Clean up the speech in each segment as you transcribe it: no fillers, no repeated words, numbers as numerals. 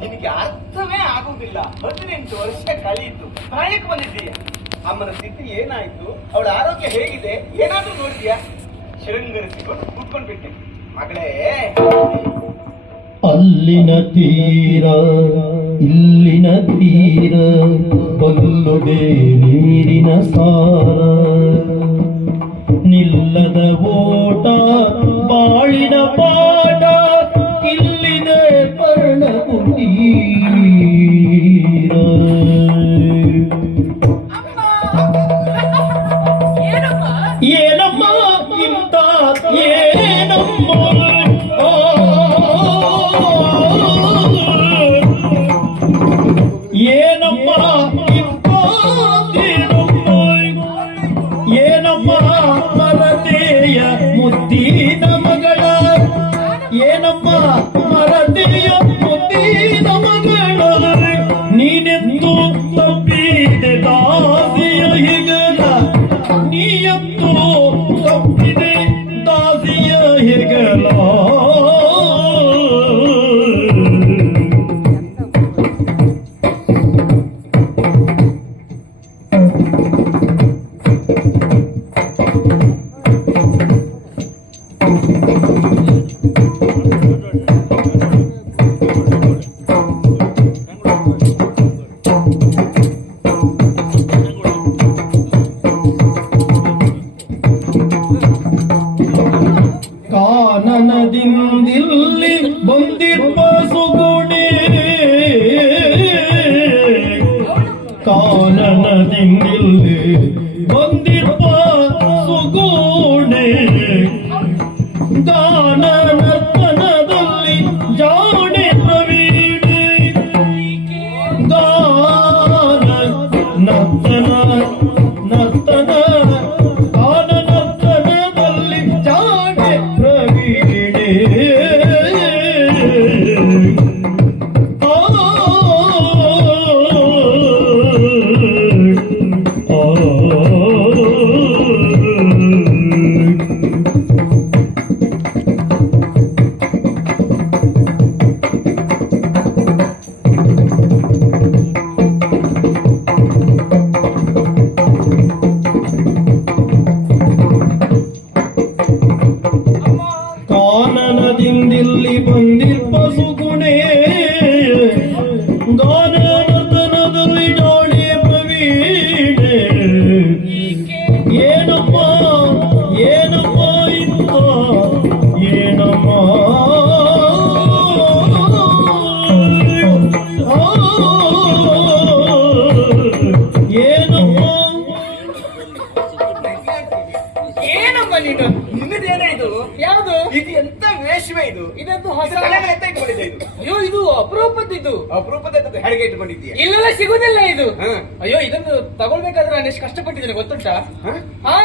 ನಿನಗೆ ಅರ್ಥವೇ ಆಗುವುದಿಲ್ಲ. 18 ವರ್ಷ ಕಳೆಯಿತು, ಪ್ರಾಯಕ್ಕೆ ಬಂದಿದ್ದೀಯ. ಅಮ್ಮನ ಸ್ಥಿತಿ ಏನಾಯ್ತು, ಅವಳ ಆರೋಗ್ಯ ಹೇಗಿದೆ ಏನಾದ್ರೂ ನೋಡಿದ್ಯಾ? ಶೃಂಗರಿಸಿಕೊಂಡು ಕೂತ್ಕೊಂಡು ಬಿಟ್ಟೆ. ಮಗಳೇ, ಅಲ್ಲಿನ ತೀರ ಇಲ್ಲಿನ ತೀರ ಕೊಲ್ಲುದೇ ನೀರಿನ ಸಾರ, ನಿಲ್ಲದ ಓಟ ಬಾಳಿನ ಪಾಠ ಇಲ್ಲಿದೆ ಪರ್ಣಕುಟೀರ. ಏನಮ್ಮ ಇಂತ ಏನಮ್ಮ ಏನಮ್ಮ ಏನಮ್ಮ ಮರತೆಯ ಮುದ್ದಿನ ಮಗಳ, ಏನಮ್ಮ ಮರತೆಯ ಮುದ್ದಿನ ಮಗಳ, ನೀನೆತ್ತು ತಪ್ಪಿದೆ ದಾಸಿಯ ಹೆಗಲ, ನೀಯತ್ತು ತಪ್ಪಿದೆ ದಾಸಿಯ ಹೆಗಲ. ಕಾನನದಿಂದಿಲ್ಲಿ ಬಂದಿರುವ ಸುಗುಣೆ, ಕಾನನದಿಂದಿಲ್ಲಿ ಬಂದಿರುವ ಸುಗುಣೆ, ಗಾನ ನರ್ತನದಲ್ಲಿ ಜಾಣೆ ಪ್ರವೀಣೆ, ಗಾನ ನರ್ತನ ನರ್ತನ ಗಾನ ನರ್ತನದಲ್ಲಿ ಜಾಣೆ ಪ್ರವೀಣೆ. ಕಾನನದಿಂದಿಲ್ಲಿ ಬಂದಿರುವ ಸುಗುಣೆ, ಗಾನ ನರ್ತನದಲ್ಲಿ ಜಾಣೆ ಪ್ರವೀಣೆ, ಏನಮ್ಮ ಏನಮ್ಮ ಇಂತ ಏನಮ್ಮ ಏನಮ್ಮ ನೀನು? ನಿನ್ನದೇನಾಯ್ತು? ಯಾವುದು ಇದು ಎಂತ ವೇಷವೇ ಇದು? ಇದೊಂದು ಹೊಸ ಎಂತ ಇಟ್ಕೊಂಡಿದ್ದೆ ಇದು? ಅಯ್ಯೋ ಇದು ಅಪರೂಪದ್ದು. ಅಪರೂಪದ ಹೆರಿಗೆ ಇಟ್ಕೊಂಡಿದ್ದೀಯ? ಇಲ್ಲೆಲ್ಲ ಸಿಗುದಿಲ್ಲ ಇದು. ಹ. ಅಯ್ಯೋ ಇದನ್ನು ತಗೊಳ್ಬೇಕಾದ್ರೆ ನಾನು ಎಷ್ಟು ಕಷ್ಟಪಟ್ಟಿದ್ದೇನೆ ಗೊತ್ತುಂಟಾ? ಹ? ಹಾ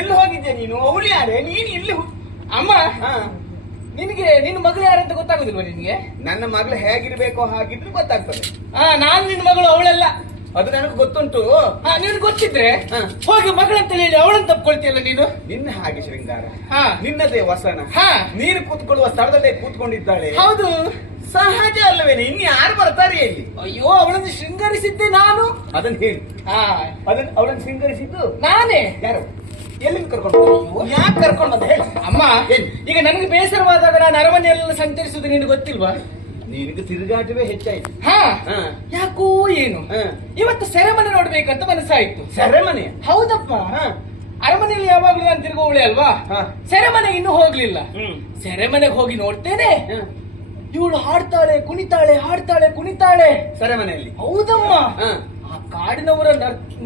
ಎಲ್ಲಿ ಹೋಗಿದ್ದೆ ನೀನು? ಅವಳು ಯಾರೇ? ನೀನು ಇಲ್ಲಿ ಅಮ್ಮ, ನಿನಗೆ ನಿನ್ನ ಮಗಳು ಯಾರಂತ ಗೊತ್ತಾಗುದಿಲ್ವಾ ನಿನ್ಗೆ? ನನ್ನ ಮಗಳು ಹೇಗಿರ್ಬೇಕೋ ಹಾಗಿದ್ರು ಗೊತ್ತಾಗ್ತದೆ. ನಾನು ನಿನ್ನ ಮಗಳು ಅವಳೆಲ್ಲ. ಅದು ನನಗೆ ಗೊತ್ತುಂಟು. ನೀನು ಗೊತ್ತಿದ್ರೆ ಹ. ಹೋಗಿ ಮಗಳಂತ ಹೇಳಿ ಅವಳನ್ನ ತಪ್ಕೊಳ್ತೀಯಲ್ಲ ನೀನು. ನಿನ್ನ ಹಾಗೆ ಶೃಂಗಾರ, ಹಾ ನಿನ್ನದೇ ವಸನ. ಹಾ ನೀನು ಕೂತ್ಕೊಳ್ಳುವ ಸ್ಥಳದಲ್ಲೇ ಕೂತ್ಕೊಂಡಿದ್ದಾಳೆ. ಹೌದು, ಸಹಜ ಅಲ್ಲವೇನೆ? ಇನ್ನು ಯಾರು ಬರ್ತಾರೆ ಇಲ್ಲಿ? ಅಯ್ಯೋ ಅವಳನ್ನು ಶೃಂಗರಿಸಿದ್ದೆ ನಾನು. ಅದನ್ನ ಹೇಳಿ. ಹಾ ಅವಳನ್ನು ಶೃಂಗರಿಸಿದ್ದು ನಾನೇ. ಯಾರು? ಎಲ್ಲಿಂದ ಕರ್ಕೊಂಡು? ಯಾಕೆ ಕರ್ಕೊಂಡು ಬಂದ ಹೇಳಿ ಅಮ್ಮ. ಏನು? ಈಗ ನನಗೆ ಬೇಸರವಾದಾಗ ನಾನು ಅರಮನೆಯಲ್ಲೆಲ್ಲ ಸಂಚರಿಸುವುದು ನಿನಗೆ ಗೊತ್ತಿಲ್ವಾ? ನಿನಗೆ ತಿರುಗಾಟವೇ ಹೆಚ್ಚಾಯ್ತು. ಹಾ ಹಾ. ಯಾಕೋ ಏನು ಹಾ. ಇವತ್ತು ಸೆರೆಮನೆ ನೋಡ್ಬೇಕಂತ ಮನಸ್ಸಾಯ್ತು. ಸೆರೆಮನೆ? ಹೌದಪ್ಪ. ಹಾ. ಅರಮನೆಯಲ್ಲಿ ಯಾವಾಗ್ಲೂ ನಾನು ತಿರುಗುವಳೆ ಅಲ್ವಾ? ಹಾ. ಸೆರೆಮನೆಗೆ ಇನ್ನೂ ಹೋಗ್ಲಿಲ್ಲ. ಹ್ಮ್. ಸೆರೆಮನೆಗೆ ಹೋಗಿ ನೋಡ್ತೇನೆ, ಹಾ. ಇವಳು ಹಾಡ್ತಾಳೆ ಕುಣಿತಾಳೆ, ಹಾಡ್ತಾಳೆ ಕುಣಿತಾಳೆ. ಸೆರೆಮನೆಯಲ್ಲಿ? ಹೌದಮ್ಮ. ಹಾ. ಆ ಕಾಡಿನವರ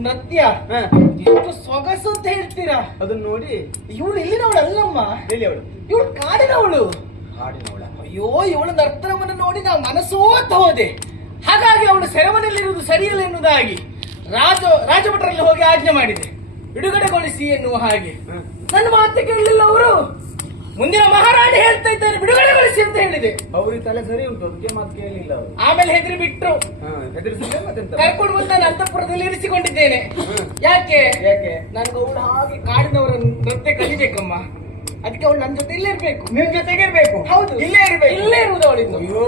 ನೃತ್ಯ ಹಾ. ಎಷ್ಟು ಸೊಗಸು ಅಂತ ಹೇಳ್ತೀರಾ? ಅದನ್ನ ನೋಡಿ ಇವಳು ಇಲ್ಲಿನವಳು ಅಲ್ಲಮ್ಮ, ಎಲ್ಲಿ ಅವಳು? ಇವಳು ಕಾಡಿನವಳು. ಹಾಡಿನವಳ? ಅಯ್ಯೋ ಇವಳ ನರ್ತನವನ್ನು ನೋಡಿ ನಾ ಮನಸ್ಸೋತ ಹೋದೆ. ಹಾಗಾಗಿ ಅವಳು ಸೆರೆಮನೆಯಲ್ಲಿರುವುದು ಸರಿಯಲ್ಲ ಎನ್ನುವುದಾಗಿ ರಾಜಭಟರಲ್ಲಿ ಹೋಗಿ ಆಜ್ಞೆ ಮಾಡಿದೆ, ಬಿಡುಗಡೆಗೊಳಿಸಿ ಎನ್ನುವ ಹಾಗೆ. ನನ್ನ ಮಾತು ಕೇಳಲಿಲ್ಲ ಅವರು. ಮುಂದಿನ ಮಹಾರಾಣಿ ಹೇಳ್ತಾ ಇದ್ದಾರೆ ಬಿಡುಗಡೆಗೊಳಿಸಿ ಅಂತ ಹೇಳಿದೆ. ಅವ್ರಿಗೆ ತಲೆ ಸರಿ ಉಂಟು, ಅದಕ್ಕೆ ಮಾತು ಕೇಳಲಿಲ್ಲ ಅವರು. ಆಮೇಲೆ ಹೆದರಿ ಬಿಟ್ರು. ಹೆದರಿಸಿದ್ರೆ ಮತ್ತೆಂತ? ಕರ್ಕೊಂಡು ಬಂದು ನಾನು ಅಂತಃಪುರದಲ್ಲಿ ಇರಿಸಿಕೊಂಡಿದ್ದೇನೆ. ಯಾಕೆ ನನ್ಗೆ ಅವಳು ಹಾಗೆ ಕಾಡಿನವರ ನೃತ್ಯ ಕಲಿಬೇಕಮ್ಮ. ಅದಕ್ಕೆ ಅವಳು ನನ್ನ ಜೊತೆ ಇಲ್ಲೇ ಇರ್ಬೇಕು. ನಿನ್ ಜೊತೆಗೆ ಇರ್ಬೇಕು? ಹೌದು, ಇಲ್ಲೇ ಇರ್ಬೇಕು. ಇಲ್ಲೇ ಇರುವುದು ಅವಳಿಂದ. ಅಯ್ಯೋ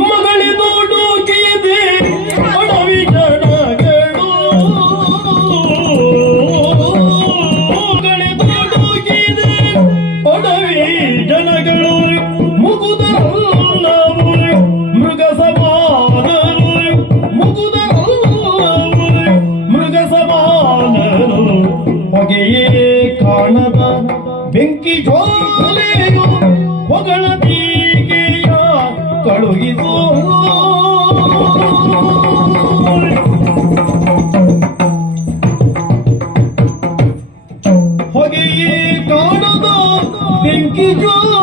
ಮಗಳಿದೋಡುಗಿದೆ ಒಡವಿ ಜನಗಳು ಮಗಳಿದೋಡುಗಿದೆ ಒಡವಿ ಜನಗಳು ಮುಗುದರಲ್ಲವು ಮೃಗ ಸಮಾನರು ಮುಗುದರಲ್ಲವು ಮೃಗ ಸಮಾನರು ಹೊಗೆಯೇ ಕಾಣದ ಬೆಂಕಿ ಜ್ವಾಲೆಯು ಹೊಗಳ ತೀಗೆಯ ಕಳುಹಿಸೋ ಹೊಗೆಯೇ ಕಾಣದ ಬೆಂಕಿ ಜ್ವಾಲೆ